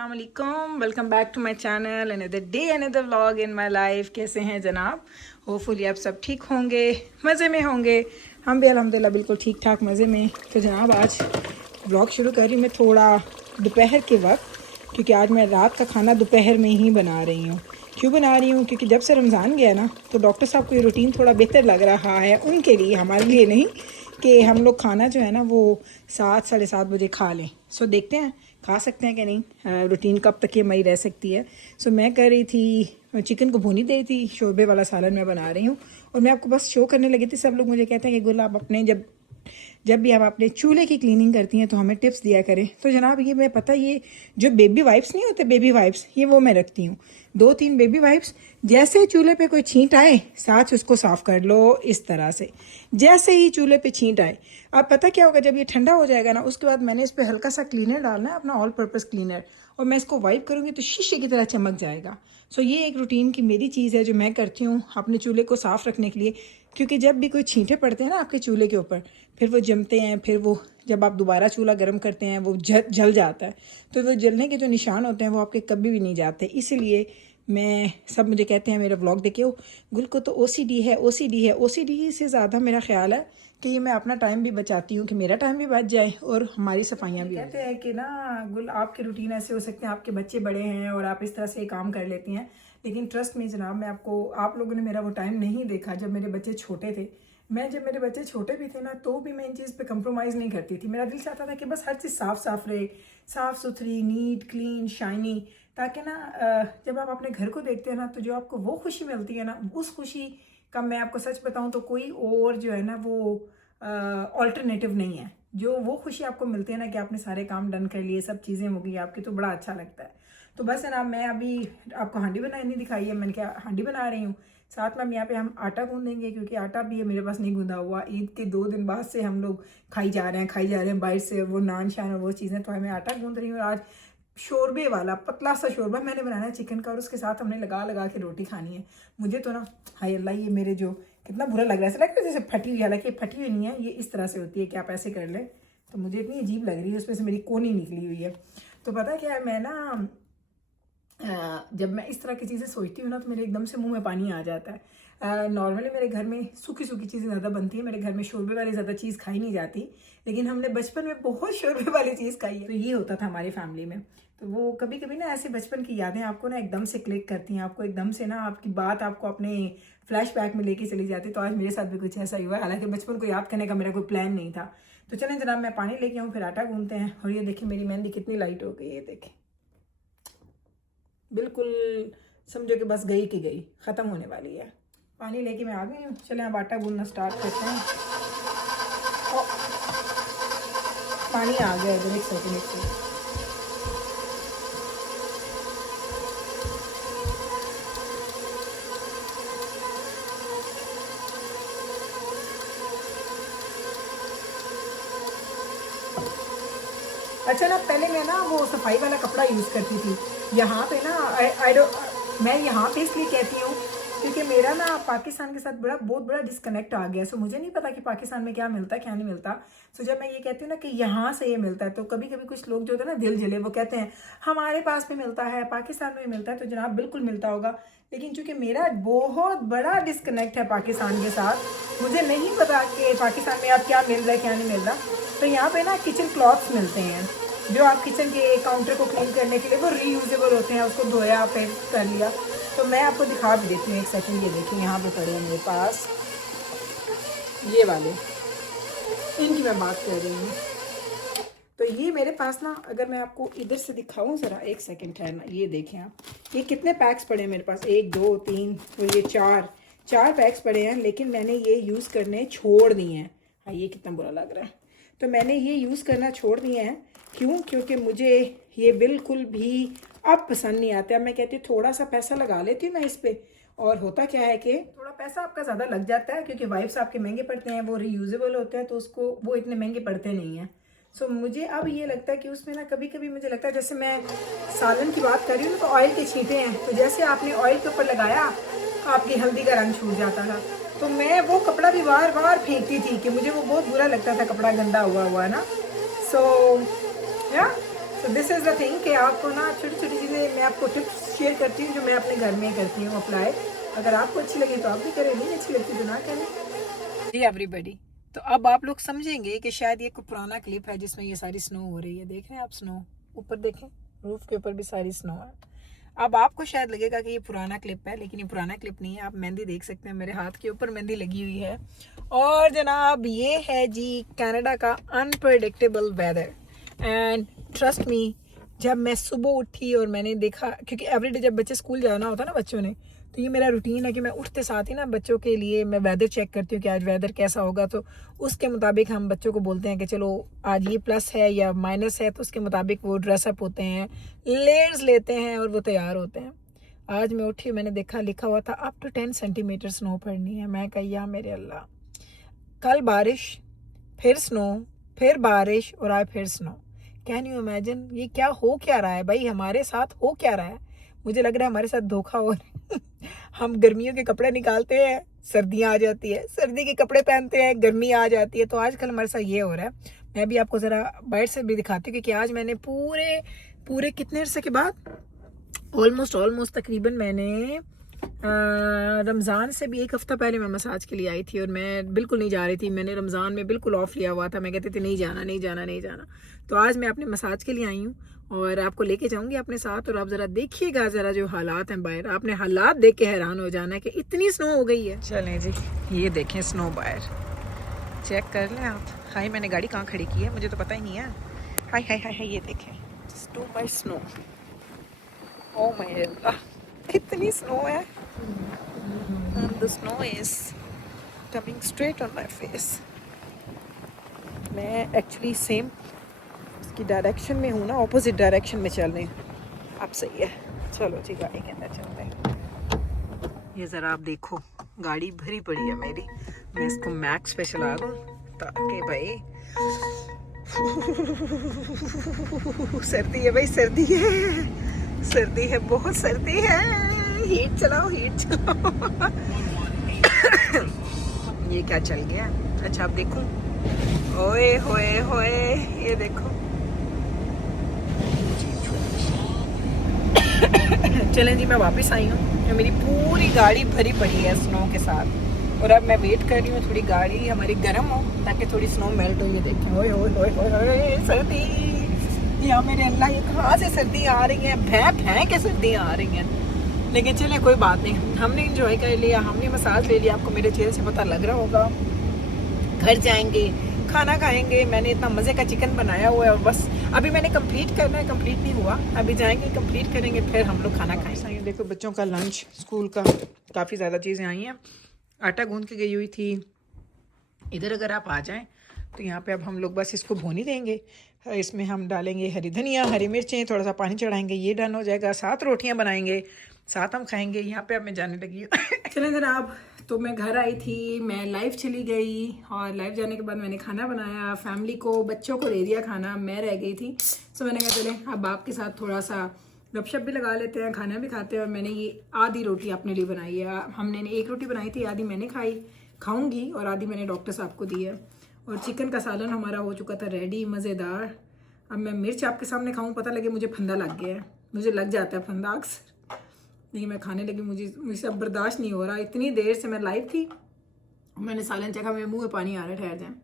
अस्सलाम वालेकुम, welcome back to my channel, another day another vlog in my life. कैसे हैं जनाब? होपफुली आप सब ठीक होंगे, मज़े में होंगे। हम भी अल्हम्दुलिल्लाह बिल्कुल ठीक ठाक मज़े में। तो जनाब आज व्लॉग शुरू कर रही हूँ मैं थोड़ा दोपहर के वक्त, क्योंकि आज मैं रात का खाना दोपहर में ही बना रही हूँ। क्यों बना रही हूँ? क्योंकि जब से रमज़ान गया ना, तो डॉक्टर साहब को ये रूटीन थोड़ा बेहतर लग रहा है, उनके लिए, हमारे लिए नहीं, कि हम लोग खाना जो है ना वो 7 साढ़े 7 बजे खा लें। सो देखते हैं खा सकते हैं कि नहीं, रूटीन कब तक ये मई रह सकती है। सो मैं कर रही थी चिकन को भूनी दे रही थी, शोरबे वाला सालन मैं बना रही हूँ। और मैं आपको बस शो करने लगी थी। सब लोग मुझे कहते हैं कि गुल आप अपने जब भी आप अपने चूल्हे की क्लीनिंग करती हैं तो हमें टिप्स दिया करें। तो जनाब ये मैं पता, ये जो बेबी वाइप्स नहीं होते, बेबी वाइप्स, ये वो मैं रखती हूँ 2-3 बेबी वाइप्स। जैसे चूल्हे पे कोई छींट आए साथ उसको साफ़ कर लो इस तरह से। जैसे ही चूल्हे पे छींट आए, अब पता क्या होगा, जब ये ठंडा हो जाएगा ना, उसके बाद मैंने इस पर हल्का सा क्लीनर डालना है, अपना ऑल पर्पज़ क्लीनर, और मैं इसको वाइप करूँगी तो शीशे की तरह चमक जाएगा। सो ये एक रूटीन की मेरी चीज़ है जो मैं करती हूँ अपने चूल्हे को साफ़ रखने के लिए। क्योंकि जब भी कोई छींटे पड़ते हैं ना आपके चूल्हे के ऊपर, फिर वो जमते हैं, फिर वो जब आप दोबारा चूल्हा गर्म करते हैं वो जल जाता है। तो वो जलने के जो निशान होते हैं वो आपके कभी भी नहीं जाते। इसलिए मैं, सब मुझे कहते हैं मेरा व्लॉग देखे हो, गुल को तो ओसीडी है, ओसीडी है। ओसीडी से ज़्यादा मेरा ख्याल है कि ये मैं अपना टाइम भी बचाती हूँ, कि मेरा टाइम भी बच जाए और हमारी सफाइयाँ भी। कहते हैं कि ना गुल, आपके रूटीन ऐसे हो सकते हैं, आपके बच्चे बड़े हैं और आप इस तरह से काम कर लेती हैं, लेकिन ट्रस्ट में जनाब, मैं आपको, आप लोगों ने मेरा वो टाइम नहीं देखा जब मेरे बच्चे छोटे थे। जब मेरे बच्चे छोटे भी थे ना, तो भी मैं इन चीज़ पे कंप्रोमाइज़ नहीं करती थी। मेरा दिल चाहता था कि बस हर चीज़ साफ़ साफ़ रहे, साफ़ सुथरी, नीट क्लीन शाइनी, ताकि ना जब आप अपने घर को देखते हैं ना, तो जो आपको वो खुशी मिलती है ना, उस खुशी का मैं आपको सच बताऊं तो कोई और जो है ना वो ऑल्टरनेटिव नहीं है। जो वो खुशी आपको मिलती है ना कि आपने सारे काम डन कर लिए, सब चीज़ें हो गई आपकी, तो बड़ा अच्छा लगता है। तो बस है ना, मैं अभी आपको हांडी बनानी दिखाई है, मैंने क्या हांडी बना रही हूँ। साथ में यहाँ पे हम आटा गूंदेंगे, क्योंकि आटा भी है मेरे पास नहीं गूंदा हुआ। ईद के 2 दिन बाद से हम लोग खाई जा रहे हैं बाहर से, वो नान शान और वो चीज़ें। तो मैं आटा गूंद रही हूँ। आज शोरबे वाला पतला सा शोरबा मैंने बनाना है चिकन का, और उसके साथ हमने लगा लगा के रोटी खानी है। मुझे तो ना, हाय अल्लाह, ये मेरे जो कितना बुरा लग रहा है, ऐसा लग रहा है जैसे फटी हुई, हालांकि फटी हुई नहीं है, ये इस तरह से होती है कि आप ऐसे कर लें। तो मुझे इतनी अजीब लग रही है, उसमें से मेरी कोनी निकली हुई है। तो पता क्या है, मैं ना जब मैं इस तरह की चीज़ें सोचती हूँ ना, तो मेरे एकदम से मुंह में पानी आ जाता है। नॉर्मली मेरे घर में सूखी सूखी चीज़ें ज़्यादा बनती है, मेरे घर में शोरबे वाली ज़्यादा चीज़ खाई नहीं जाती, लेकिन हमने बचपन में बहुत शोरबे वाली चीज़ खाई है। तो ये होता था हमारी फैमिली में। तो वो कभी कभी ना ऐसे बचपन की यादें आपको ना एकदम से क्लिक करती हैं, आपको एकदम से ना आपकी बात आपको अपने फ्लैशबैक में लेके चली जाती है। तो आज मेरे साथ भी कुछ ऐसा ही हुआ है, हालांकि बचपन को याद करने का मेरा कोई प्लान नहीं था। तो चलें जनाब, मैं पानी लेके आऊँ, फिर आटा गूंथते हैं। और ये देखिए मेरी मेहंदी कितनी लाइट हो गई है, ये देखें, बिल्कुल समझो कि बस गई की गई, ख़त्म होने वाली है। पानी लेके मैं आ गई हूँ। चलें अब आटा गूंदना स्टार्ट करते हैं। पानी आ गया इधर, एक सेकेंड। अच्छा ना, पहले मैं ना वो सफाई वाला कपड़ा यूज़ करती थी यहाँ पे ना। मैं यहाँ पे इसलिए कहती हूँ क्योंकि मेरा ना पाकिस्तान के साथ बहुत बड़ा डिस्कनेक्ट आ गया। सो मुझे नहीं पता कि पाकिस्तान में क्या मिलता है क्या नहीं मिलता। सो जब मैं ये कहती हूँ ना कि यहाँ से ये मिलता है, तो कभी कभी कुछ लोग जो होते हैं ना दिल जले, वो कहते हैं हमारे पास भी मिलता है, पाकिस्तान में मिलता है। तो जनाब बिल्कुल मिलता होगा, लेकिन चूंकि मेरा बहुत बड़ा डिस्कनेक्ट है पाकिस्तान के साथ, मुझे नहीं पता कि पाकिस्तान में अब क्या मिल रहा है क्या नहीं मिल रहा। तो यहाँ पे ना किचन क्लॉथ्स मिलते हैं, जो आप किचन के काउंटर को क्लीन करने के लिए, वो रीयूजेबल होते हैं। उसको धोया फिर कर लिया। तो मैं आपको दिखा भी देती हूँ, एक सेकंड। ये देखिए यहाँ पे पड़े हैं मेरे पास ये वाले, इनकी मैं बात कर रही हूँ। तो ये मेरे पास ना, अगर मैं आपको इधर से दिखाऊं ज़रा, एक सेकंड ठहरना, ये देखें आप, ये कितने पैक्स पड़े हैं मेरे पास, 1 2 3 और ये 4 पैक्स पड़े हैं। लेकिन मैंने ये यूज़ करने छोड़ दिए हैं। हाँ, ये कितना बुरा लग रहा है। तो मैंने ये यूज़ करना छोड़ दिए हैं। क्यों? क्योंकि मुझे ये बिल्कुल भी अब पसंद नहीं आता। मैं कहती हूँ थोड़ा सा पैसा लगा लेती हूँ मैं इस पर, और होता क्या है कि थोड़ा पैसा आपका ज़्यादा लग जाता है, क्योंकि वाइप्स आपके महंगे पड़ते हैं, वो रीयूजेबल होते हैं, तो उसको वो इतने महंगे पड़ते नहीं हैं। सो मुझे अब ये लगता है कि उसमें ना कभी कभी मुझे लगता है, जैसे मैं सालन की बात कर रही हूँ तो ऑयल के छींटे हैं, तो जैसे आपने ऑयल के ऊपर लगाया आपकी हल्दी का रंग छूट जाता था। तो मैं वो कपड़ा भी बार बार फेंकती थी कि मुझे वो बहुत बुरा लगता था, कपड़ा गंदा हुआ है ना। सो या तो दिस इज़ द थिंग कि आपको ना छोटी छोटी चीज़ें मैं आपको टिप्स शेयर करती हूँ जो मैं अपने घर में करती हूँ अप्लाई। अगर आपको अच्छी लगी तो आप भी करें, नहीं अच्छी लगती तो ना करें जी एवरीबडी। तो अब आप लोग समझेंगे कि शायद ये कोई पुराना क्लिप है जिसमें ये सारी स्नो हो रही है। देख रहे हैं आप स्नो, ऊपर देखें रूफ के ऊपर भी सारी स्नो है। अब आपको शायद लगेगा कि ये पुराना क्लिप है, लेकिन ये पुराना क्लिप नहीं है। आप मेहंदी देख सकते हैं, मेरे हाथ के ऊपर मेहंदी लगी हुई है। और जनाब ये है जी कनाडा का unpredictable weather. And trust me, जब मैं सुबह उठी और मैंने देखा, क्योंकि एवरीडे जब बच्चे स्कूल जाना होता है ना बच्चों ने, तो ये मेरा रूटीन है कि मैं उठते साथ ही ना बच्चों के लिए मैं वेदर चेक करती हूँ कि आज वेदर कैसा होगा। तो उसके मुताबिक हम बच्चों को बोलते हैं कि चलो आज ये प्लस है या माइनस है, तो उसके मुताबिक वो ड्रेसअप होते हैं, लेयर्स लेते हैं और वो तैयार होते हैं। आज मैं उठी, मैंने देखा लिखा हुआ था अप टू 10 सेंटीमीटर स्नो पड़नी है। मैं कही या मेरे अल्लाह, कल बारिश, फिर स्नो, फिर बारिश और आज फिर स्नो। कैन यू इमेजिन ये क्या हो क्या रहा है भाई, हमारे साथ हो क्या रहा है। मुझे लग रहा है हमारे साथ धोखा हो रहा है। हम गर्मियों के कपड़े निकालते हैं, सर्दियाँ आ जाती है, सर्दी के कपड़े पहनते हैं, गर्मी आ जाती है। तो आजकल हमारे साथ ये हो रहा है। मैं भी आपको ज़रा बाहर से भी दिखाती हूँ कि आज मैंने पूरे पूरे कितने अरसे के बाद, ऑलमोस्ट तकरीबन मैंने रमज़ान से भी एक हफ़्ता पहले मैं मसाज के लिए आई थी और मैं बिल्कुल नहीं जा रही थी। मैंने रमज़ान में बिल्कुल ऑफ लिया हुआ था, मैं कहती थी नहीं जाना नहीं जाना नहीं जाना। तो आज मैं अपने मसाज के लिए आई हूँ और आपको लेके जाऊंगी अपने साथ। और आप ज़रा देखिएगा ज़रा जो हालात हैं बाहर, आपने हालात देख के हैरान हो जाना है कि इतनी स्नो हो गई है। चलें जी, ये देखें स्नो बाहर, चेक कर लें आप। हाय, मैंने गाड़ी कहाँ खड़ी की है मुझे तो पता ही नहीं है। हाय हाय हाय हाय, ये देखें snow by snow. Oh my Allah, कितनी स्नो है। And the snow is coming straight on my face. मैं एक्चुअली सेम इसकी डायरेक्शन में हूँ ना, ऑपोजिट डायरेक्शन में चल रही हूँ। अब सही है, चलो जी गाड़ी के अंदर चलते हैं। ये ज़रा आप देखो, गाड़ी भरी पड़ी है मेरी। मैं इसको मैक्स पे चला दूँ ताकि भाई सर्दी है भाई, सर्दी है, सर्दी है, बहुत सर्दी है। हीट चलाओ, हीट चलाओ। ये क्या चल गया। अच्छा अब देखूं, ओए होए होए, ये देखो। चलें जी, मैं वापस आई हूँ। मेरी पूरी गाड़ी भरी पड़ी है स्नो के साथ और अब मैं वेट कर रही हूँ थोड़ी गाड़ी हमारी गर्म हो ताकि थोड़ी स्नो मेल्ट हो। ये देखें, ओए ओए ओए ओए, सर्दी या मेरे अल्लाह, ये कहाँ से सर्दी आ रही है, भैं के सर्दियाँ आ रही हैं। लेकिन चले कोई बात नहीं, हमने इंजॉय कर लिया, हमने मसाज ले लिया। आपको मेरे चेहरे से पता लग रहा होगा। घर जाएंगे, खाना खाएंगे। मैंने इतना मज़े का चिकन बनाया हुआ है और बस अभी मैंने कंप्लीट करना है, कंप्लीट नहीं हुआ, अभी जाएंगे कंप्लीट करेंगे, फिर हम लोग खाना खाएंगे। देखो बच्चों का लंच स्कूल का, काफ़ी ज़्यादा चीज़ें आई हैं। आटा गूंद के गई हुई थी। इधर अगर आप आ जाएँ तो यहाँ पे अब हम लोग बस इसको भून ही देंगे। इसमें हम डालेंगे हरी धनिया, हरी मिर्चें, थोड़ा सा पानी चढ़ाएंगे, ये डन हो जाएगा। 7 रोटियाँ बनाएंगे, साथ हम खाएंगे। यहाँ पे अब मैं जाने लगी हूँ। चलें जनाब, तो मैं घर आई थी, मैं लाइव चली गई और लाइव जाने के बाद मैंने खाना बनाया, फैमिली को, बच्चों को दे दिया खाना, मैं रह गई थी। तो मैंने कहा चले अब आपके साथ थोड़ा सा गपशप भी लगा लेते हैं, खाना भी खाते हैं। और मैंने ये आधी रोटी अपने लिए बनाई है। हमने 1 रोटी बनाई थी, आधी मैंने खाऊंगी और आधी मैंने डॉक्टर साहब को दी है। और चिकन का सालन हमारा हो चुका था रेडी, मज़ेदार। अब मैं मिर्च आपके सामने खाऊं, पता लगे मुझे फंदा लग गया है, मुझे लग जाता है फंदा अक्सर, लेकिन मैं खाने लगी। मुझसे अब बर्दाश्त नहीं हो रहा। इतनी देर से मैं लाइव थी, मैंने सालन चखा, मेरे मुंह में पानी आ रहा है। ठहर जाए।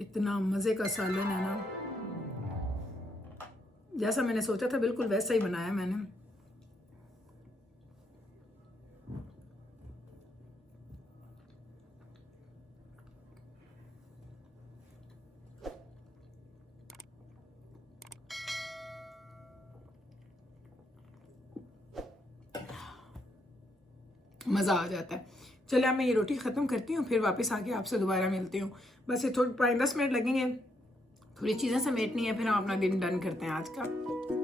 इतना मज़े का सालन है ना, जैसा मैंने सोचा था बिल्कुल वैसा ही बनाया मैंने। मज़ा आ जाता है। चलिए अब मैं ये रोटी ख़त्म करती हूँ, फिर वापस आके आपसे दोबारा मिलती हूँ। बस ये थोड़ी 5-10 मिनट लगेंगे, थोड़ी चीज़ें समेटनी है, फिर हम अपना दिन डन करते हैं आज का।